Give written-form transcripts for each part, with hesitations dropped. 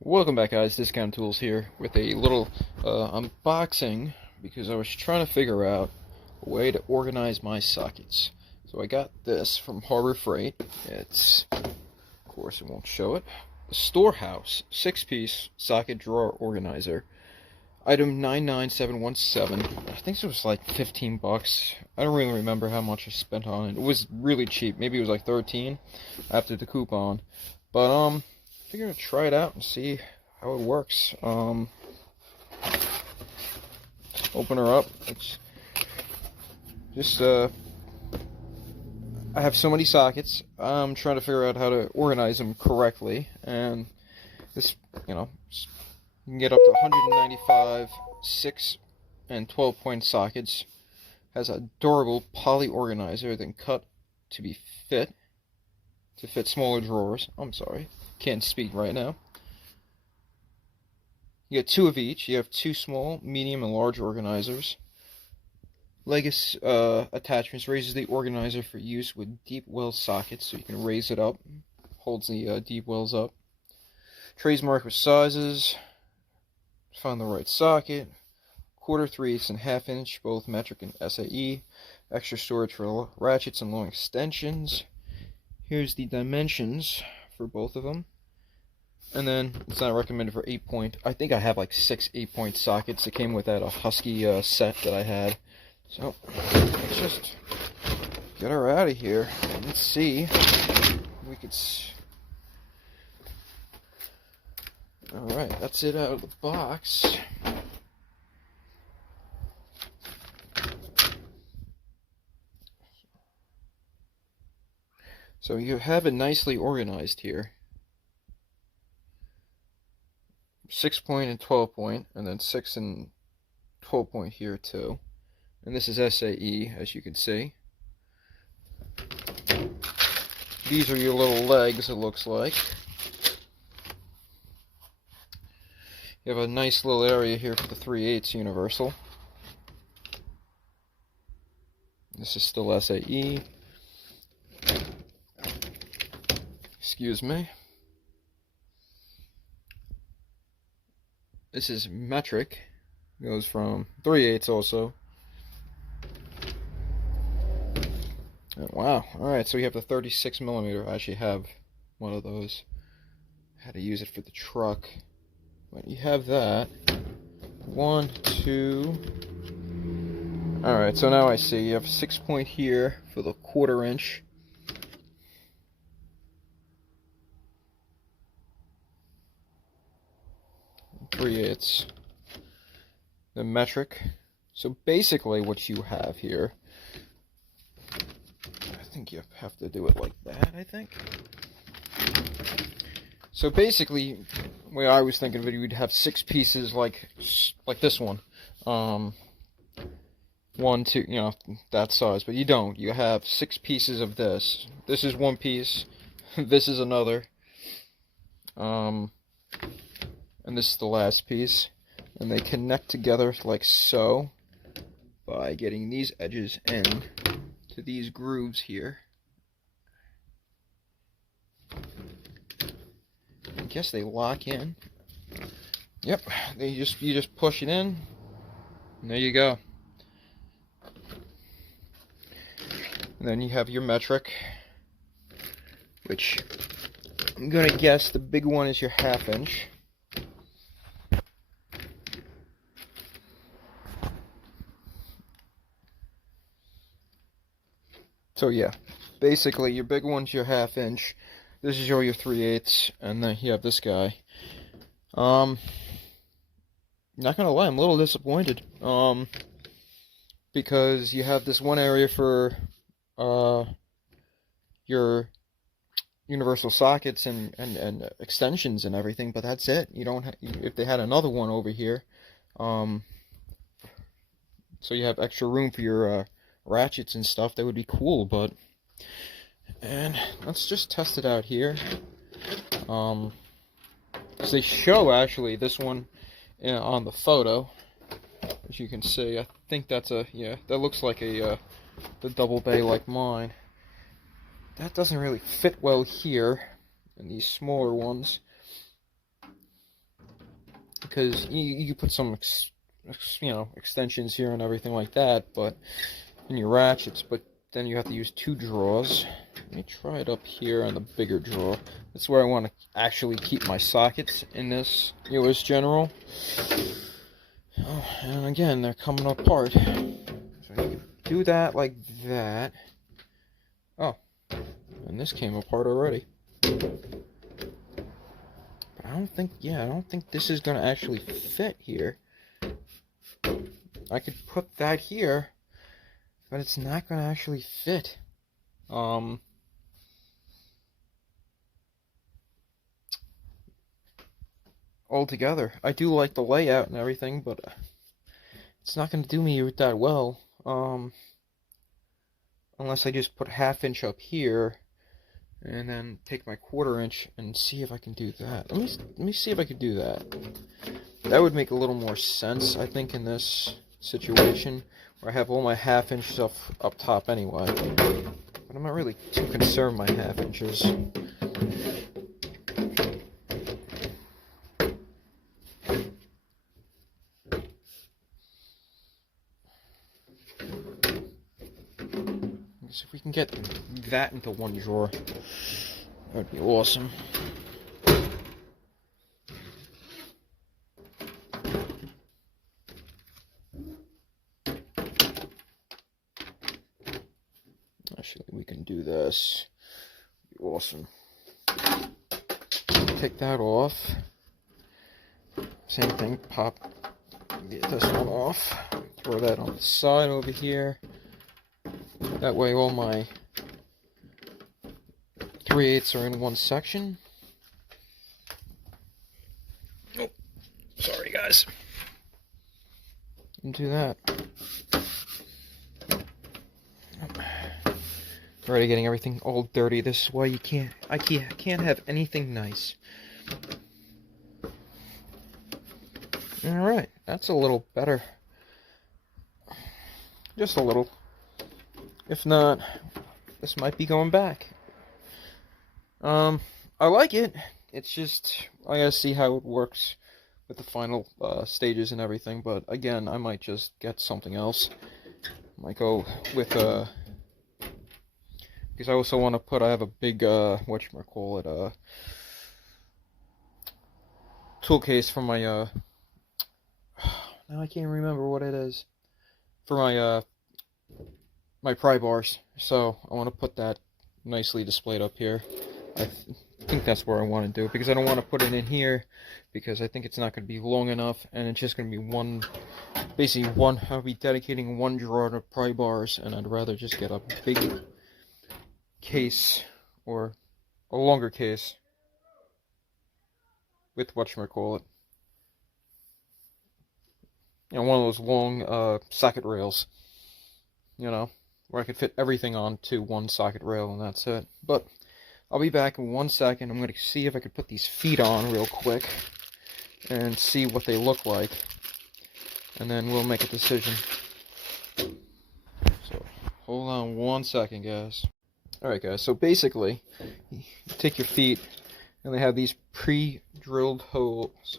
Welcome back, guys. Discount Tools here with a little unboxing because I was trying to figure out a way to organize my sockets. So I got this from Harbor Freight. It's, of course, it won't show it. The Storehouse 6-piece socket drawer organizer. Item 99717. I think it was like 15 bucks. I don't really remember how much I spent on it. It was really cheap. Maybe it was like 13 after the coupon. But figured I'd try it out and see how it works. Open her up. It's just I have so many sockets. I'm trying to figure out how to organize them correctly, and this, you can get up to 195 6 and 12-point sockets. Has a durable poly organizer, then cut to fit smaller drawers. I'm sorry, can't speak right now. You get 2 of each. You have 2 small, medium, and large organizers. Legis attachments raises the organizer for use with deep well sockets, so you can raise it up. Holds the deep wells up. Trays marked with sizes. Find the right socket. 1/4, 3/8, and 1/2 inch, both metric and SAE. Extra storage for ratchets and long extensions. Here's the dimensions for both of them. And then it's not recommended for 8-point. I think I have like 6 8-point sockets. It came with that Husky set that I had. So let's just get her out of here. Let's see if we could. Alright, that's it out of the box. So you have it nicely organized here. 6-point and 12-point, and then 6 and 12-point here too. And this is SAE, as you can see. These are your little legs, it looks like. You have a nice little area here for the 3/8 universal. This is still SAE. Excuse me. This is metric. Goes from 3/8 also. Oh, wow. Alright, so you have the 36mm. I actually have one of those. I had to use it for the truck. But you have that. 1, 2. Alright, so now I see you have 6-point here for the 1/4 inch. Three-eighths. The metric. So basically what you have here, I think you have to do it like that, I think. So basically, the way I was thinking of it, you'd have 6 pieces like this one. 1, 2, that size, but you don't. You have 6 pieces of this. This is one piece. This is another. And this is the last piece, and they connect together like so by getting these edges in to these grooves here. I guess they lock in. Yep, you just push it in, and there you go. And then you have your metric, which I'm gonna guess the big one is your 1/2 inch. So yeah, basically your big one's your 1/2 inch. This is your 3/8, and then you have this guy. Not gonna lie, I'm a little disappointed. Because you have this one area for your universal sockets and extensions and everything, but that's it. You don't. If they had another one over here, so you have extra room for your ratchets and stuff, that would be cool. But and let's just test it out here. So they show actually this one on the photo, as you can see. I think that's that looks like the double bay like mine. That doesn't really fit well here in these smaller ones. because you put some extensions here and everything like that, but in your ratchets, but then you have to use 2 drawers. Let me try it up here on the bigger drawer. That's where I want to actually keep my sockets in this US General. Oh, and again, they're coming apart. So you can do that like that. Oh, and this came apart already. But I don't think this is gonna actually fit here. I could put that here, but it's not gonna actually fit. Altogether, I do like the layout and everything, but it's not gonna do me that well. Unless I just put 1/2 inch up here, and then take my 1/4 inch and see if I can do that. Let me see if I could do that. That would make a little more sense, I think, in this situation where I have all my 1/2 inch stuff up top anyway. But I'm not really too concerned with my 1/2 inches. So if we can get that into 1 drawer, that would be awesome. Actually, we can do this. Be awesome. Take that off. Same thing, get this one off. Throw that on the side over here. That way all my 3/8 are in one section. Oh, sorry guys. And do that. Already getting everything all dirty. This is why I can't have anything nice. Alright, that's a little better. Just a little. If not, this might be going back. I like it. It's just, I gotta see how it works with the final stages and everything. But again, I might just get something else. Might go with because I also want to put. I have a big whatchamacallit, tool case for my now I can't remember what it is for my my pry bars. So I want to put that nicely displayed up here. I think that's where I want to do it, because I don't want to put it in here because I think it's not going to be long enough, and it's just going to be basically I'll be dedicating 1 drawer to pry bars, and I'd rather just get a big case or a longer case with whatchamacallit. One of those long socket rails, where I could fit everything onto 1 socket rail and that's it. But I'll be back in 1 second. I'm going to see if I could put these feet on real quick and see what they look like, and then we'll make a decision. So hold on 1 second, guys. Alright guys, so basically you take your feet and they have these pre-drilled holes.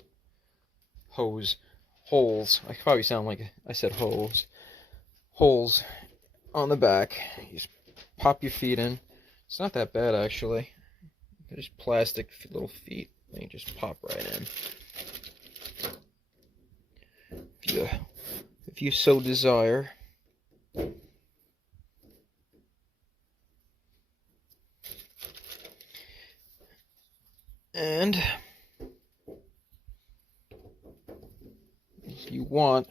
I probably sound like I said holes. Holes on the back. You just pop your feet in. It's not that bad actually. They're just plastic little feet. And you just pop right in. If you so desire. And if you want,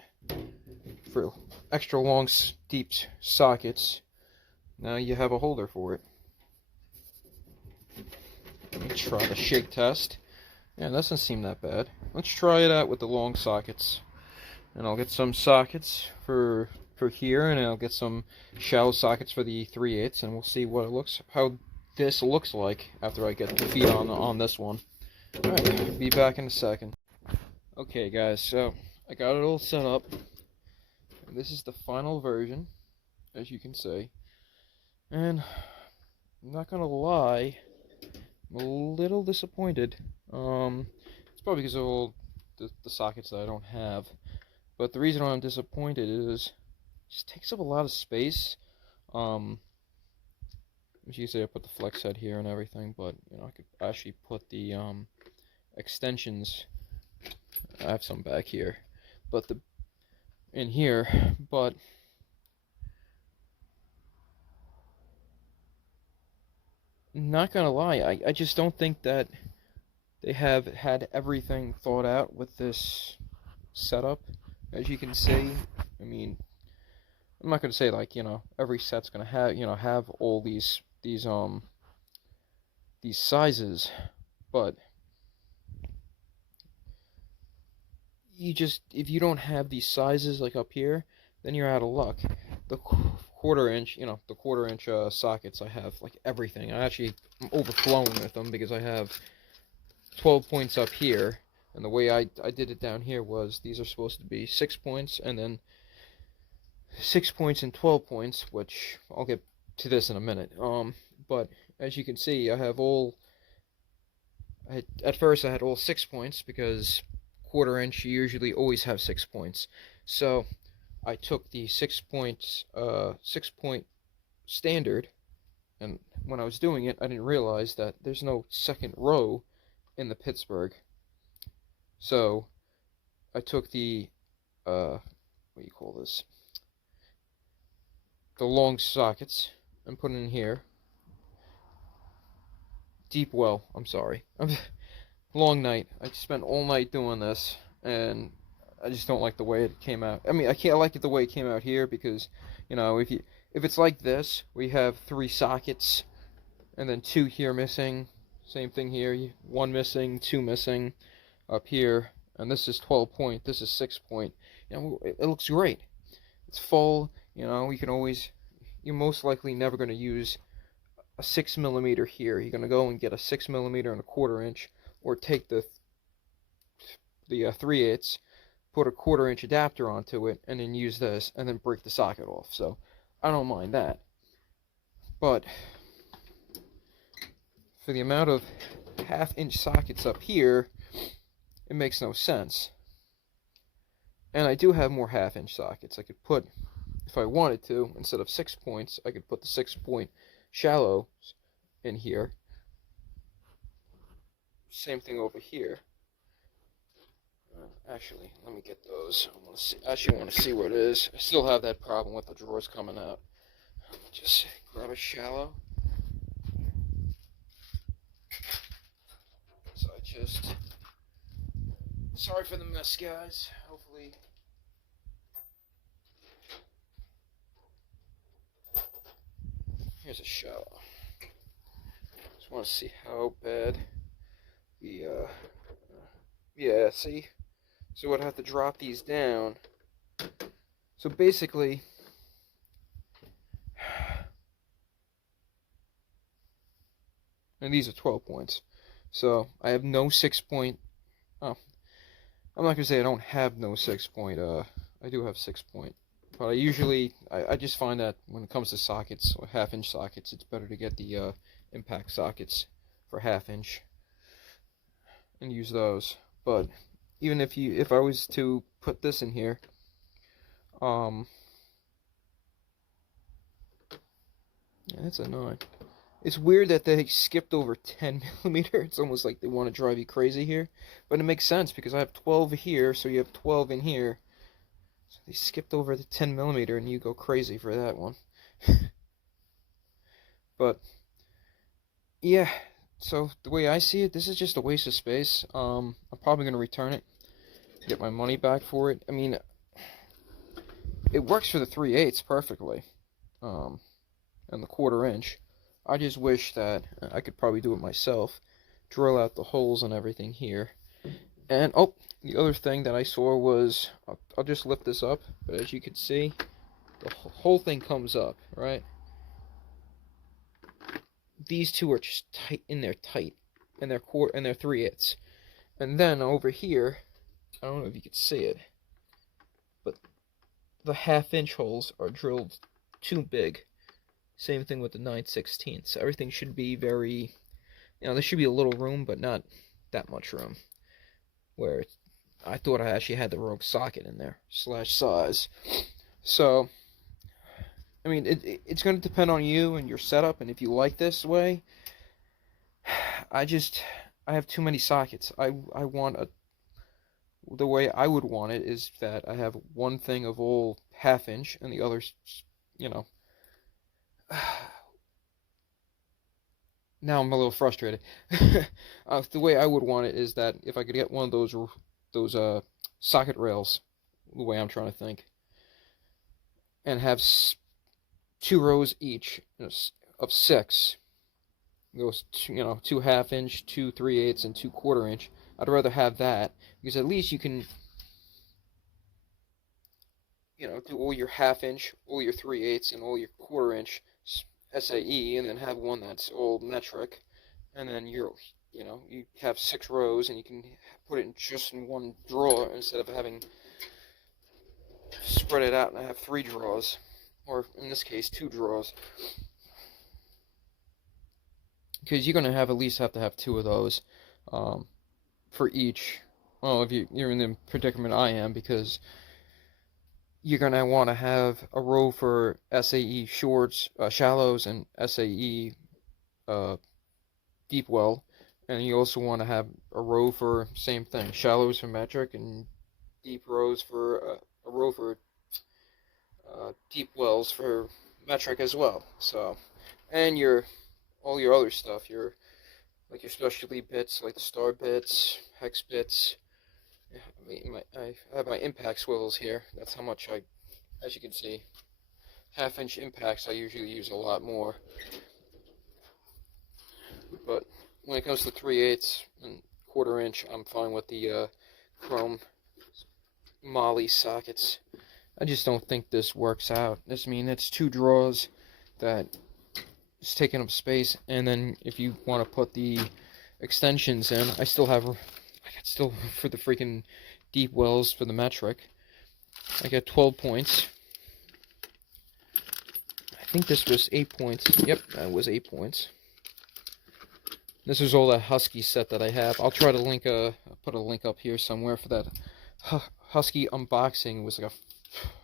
for extra long, deep sockets, now you have a holder for it. Let me try the shake test. Yeah, that doesn't seem that bad. Let's try it out with the long sockets. And I'll get some sockets for here, and I'll get some shallow sockets for the 3/8, and we'll see how this looks like after I get the feet on this one. Alright, be back in a second. Okay guys, so I got it all set up. This is the final version, as you can see. And I'm not gonna lie, I'm a little disappointed. It's probably because of all the sockets that I don't have. But the reason why I'm disappointed is it just takes up a lot of space. As you say, I put the flex head here and everything, but I could actually put the extensions. I have some back here, but in here, but not gonna lie, I just don't think that they have had everything thought out with this setup. As you can see, I mean, I'm not gonna say like every set's gonna have all these sizes, but if you don't have these sizes like up here, then you're out of luck. The quarter-inch sockets, I have like everything. I'm overflowing with them because I have 12 points up here, and the way I did it down here was these are supposed to be 6 points, and then 6 points and 12 points, which I'll get to this in a minute. But as you can see, at first I had all 6 points because quarter-inch you usually always have 6 points. So I took the 6-point standard, and when I was doing it, I didn't realize that there's no second row in the Pittsburgh. So I took the what do you call this? The long sockets and put it in here. Deep well, I'm sorry. Long night. I spent all night doing this, and I just don't like the way it came out. I mean, I like it the way it came out here because, if it's like this, we have 3 sockets, and then 2 here missing. Same thing here, 1 missing, 2 missing up here, and this is 12 point. This is 6 point. It looks great. It's full. You're most likely never going to use a 6mm here. You're going to go and get a 6mm and a quarter-inch, or take the 3/8, put a quarter-inch adapter onto it, and then use this, and then break the socket off. So I don't mind that. But for the amount of half-inch sockets up here, it makes no sense. And I do have more half-inch sockets. I could put, if I wanted to, instead of 6 points, I could put the 6-point shallows in here. Same thing over here. Actually, let me get those. I actually want to see where it is. I still have that problem with the drawers coming out. Just grab a shallow. So sorry for the mess, guys. Hopefully. Here's a shallow. Just want to see how bad yeah, see? So I'd have to drop these down. So basically, and these are 12 points. So I have no 6-point. Oh, I'm not gonna say I don't have no 6-point. I do have 6-point, but I just find that when it comes to sockets, or half-inch sockets, it's better to get the impact sockets for half-inch and use those. But even if I was to put this in here, yeah, that's a 9. It's weird that they skipped over 10mm. It's almost like they want to drive you crazy here, but it makes sense because I have 12 here, so you have 12 in here. So they skipped over the 10mm, and you go crazy for that one. But yeah. So the way I see it, this is just a waste of space. I'm probably going to return it, get my money back for it. I mean, it works for the 3/8 perfectly, and the quarter-inch. I just wish that I could probably do it myself, drill out the holes and everything here. And oh, the other thing that I saw was, I'll just lift this up, but as you can see, the whole thing comes up, right? These two are just tight, and they're 3/8. And then over here, I don't know if you can see it, but the half-inch holes are drilled too big. Same thing with the 9/16. So everything should be there should be a little room, but not that much room. Where I thought I actually had the wrong socket in there, slash size. So, I mean, it's going to depend on you and your setup, and if you like this way. I just, I have too many sockets. I want the way I would want it is that I have one thing of all half inch and the others, you know. Now I'm a little frustrated. The way I would want it is that if I could get one of those socket rails, the way I'm trying to think, and have 2 rows each of 6. Those two half inch, 2 3/8, and 2 1/4 inch. I'd rather have that because at least you can do all your half inch, all your 3/8, and all your 1/4 inch SAE, and then have one that's all metric, and then you have 6 rows, and you can put it just in one drawer instead of having spread it out and have 3 drawers, or in this case 2 drawers, because you're gonna at least have to have 2 of those for each. Well, if you're in the predicament I am, because you're gonna want to have a row for SAE shorts, shallows, and SAE deep well, and you also want to have a row for same thing, shallows for metric, and deep rows for a row for deep wells for metric as well. So, and all your other stuff, your specialty bits like the star bits, hex bits. I have my impact swivels here. That's how much as you can see, half-inch impacts I usually use a lot more. But when it comes to 3/8 and 1/4 inch, I'm fine with the chrome moly sockets. I just don't think this works out. I mean, it's 2 drawers that is taking up space, and then if you want to put the extensions in, I got still for the freaking deep wells for the metric. I got 12 points. I think this was 8 points. Yep, that was 8 points. This is all that Husky set that I have. I'll try to put a link up here somewhere for that Husky unboxing. It was like I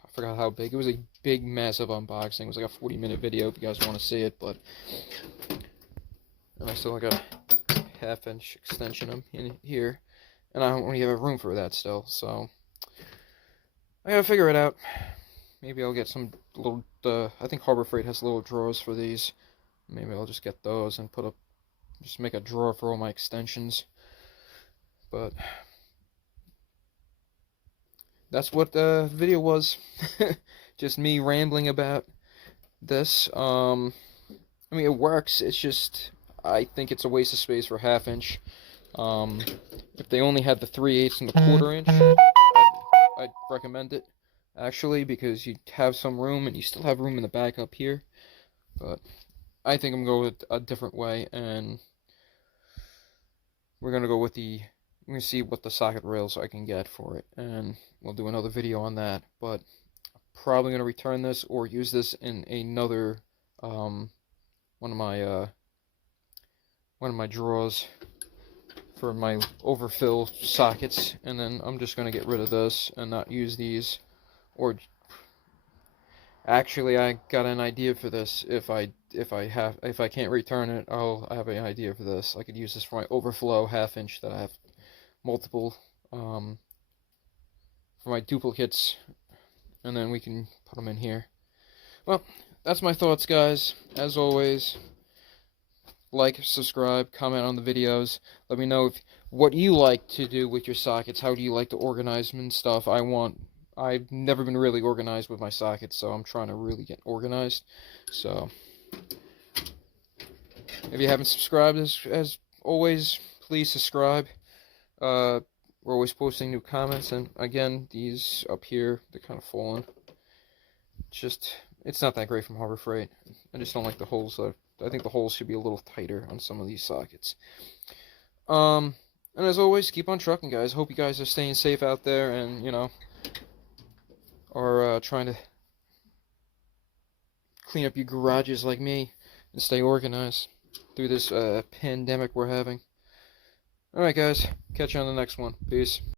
forgot how big. It was a big, massive unboxing. It was like a 40-minute video if you guys want to see it, but. And I still got a half-inch extension in here. And I don't really have room for that still, so I gotta figure it out. Maybe I'll get some little, I think Harbor Freight has little drawers for these. Maybe I'll just get those and just make a drawer for all my extensions. But that's what the video was. Just me rambling about this. I mean, it works. It's just, I think it's a waste of space for half-inch. If they only had the 3/8 and the 1/4 inch, I'd recommend it, actually, because you have some room, and you still have room in the back up here. But I think I'm going to go with a different way, and we're going to go with I'm going to see what the socket rails I can get for it, and we'll do another video on that. But I'm probably going to return this or use this in another, one of my drawers for my overfill sockets, and then I'm just going to get rid of this and not use these. Or actually, I got an idea for this. If I can't return it, I have an idea for this. I could use this for my overflow half-inch that I have multiple for my duplicates, and then we can put them in here. Well, that's my thoughts, guys. As always, like, subscribe, comment on the videos. Let me know what you like to do with your sockets. How do you like to organize them and stuff? I've never been really organized with my sockets, so I'm trying to really get organized. So, if you haven't subscribed, as always, please subscribe. We're always posting new comments, and again, these up here, they're kind of falling. It's not that great from Harbor Freight. I just don't like the holes. I think the holes should be a little tighter on some of these sockets. And as always, keep on trucking, guys. Hope you guys are staying safe out there, and are trying to clean up your garages like me and stay organized through this pandemic we're having. Alright, guys. Catch you on the next one. Peace.